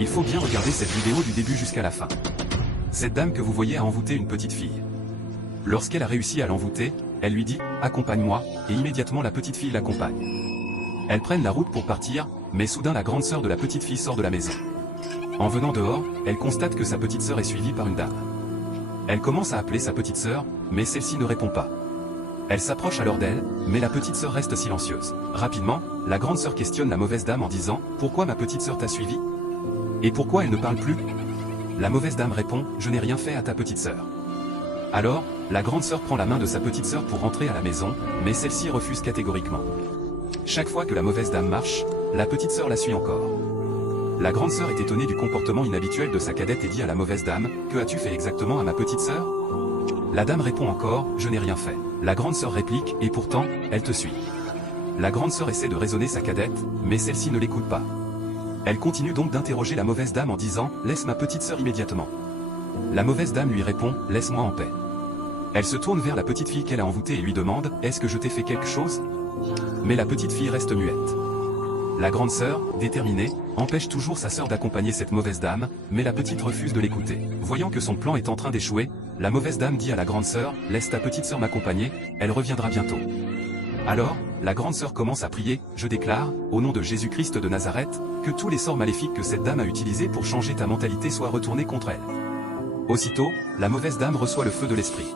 Il faut bien regarder cette vidéo du début jusqu'à la fin. Cette dame que vous voyez a envoûté une petite fille. Lorsqu'elle a réussi à l'envoûter, elle lui dit « Accompagne-moi » et immédiatement la petite fille l'accompagne. Elles prennent la route pour partir, mais soudain la grande sœur de la petite fille sort de la maison. En venant dehors, elle constate que sa petite sœur est suivie par une dame. Elle commence à appeler sa petite sœur, mais celle-ci ne répond pas. Elle s'approche alors d'elle, mais la petite sœur reste silencieuse. Rapidement, la grande sœur questionne la mauvaise dame en disant « Pourquoi ma petite sœur t'a suivi ? Et pourquoi elle ne parle plus ?» La mauvaise dame répond « Je n'ai rien fait à ta petite sœur. » Alors, la grande sœur prend la main de sa petite sœur pour rentrer à la maison, mais celle-ci refuse catégoriquement. Chaque fois que la mauvaise dame marche, la petite sœur la suit encore. La grande sœur est étonnée du comportement inhabituel de sa cadette et dit à la mauvaise dame « Que as-tu fait exactement à ma petite sœur ?» La dame répond encore « Je n'ai rien fait. » La grande sœur réplique « Et pourtant, elle te suit. » La grande sœur essaie de raisonner sa cadette, mais celle-ci ne l'écoute pas. Elle continue donc d'interroger la mauvaise dame en disant « Laisse ma petite sœur immédiatement. » La mauvaise dame lui répond « Laisse-moi en paix. » Elle se tourne vers la petite fille qu'elle a envoûtée et lui demande « Est-ce que je t'ai fait quelque chose ?» Mais la petite fille reste muette. La grande sœur, déterminée, empêche toujours sa sœur d'accompagner cette mauvaise dame, mais la petite refuse de l'écouter. Voyant que son plan est en train d'échouer, la mauvaise dame dit à la grande sœur « Laisse ta petite sœur m'accompagner, elle reviendra bientôt. » Alors, la grande sœur commence à prier « Je déclare, au nom de Jésus-Christ de Nazareth, que tous les sorts maléfiques que cette dame a utilisés pour changer ta mentalité soient retournés contre elle. » Aussitôt, la mauvaise dame reçoit le feu de l'esprit.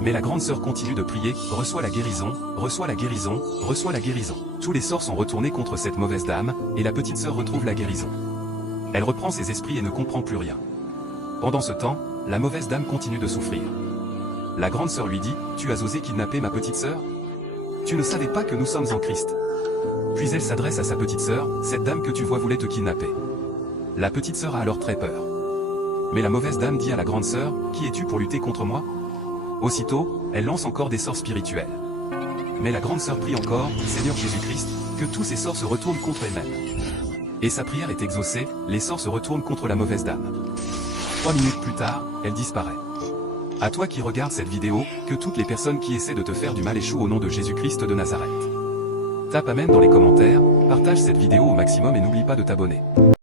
Mais la grande sœur continue de prier, reçoit la guérison, reçoit la guérison, reçoit la guérison. Tous les sorts sont retournés contre cette mauvaise dame, et la petite sœur retrouve la guérison. Elle reprend ses esprits et ne comprend plus rien. Pendant ce temps, la mauvaise dame continue de souffrir. La grande sœur lui dit, « Tu as osé kidnapper ma petite sœur ? Tu ne savais pas que nous sommes en Christ. » Puis elle s'adresse à sa petite sœur, « Cette dame que tu vois voulait te kidnapper. » La petite sœur a alors très peur. Mais la mauvaise dame dit à la grande sœur, « Qui es-tu pour lutter contre moi ?» Aussitôt, elle lance encore des sorts spirituels. Mais la grande sœur prie encore, « Seigneur Jésus-Christ, que tous ces sorts se retournent contre elle-même. » Et sa prière est exaucée, les sorts se retournent contre la mauvaise dame. 3 minutes plus tard, elle disparaît. À toi qui regardes cette vidéo, que toutes les personnes qui essaient de te faire du mal échouent au nom de Jésus-Christ de Nazareth. Tape Amen dans les commentaires, partage cette vidéo au maximum et n'oublie pas de t'abonner.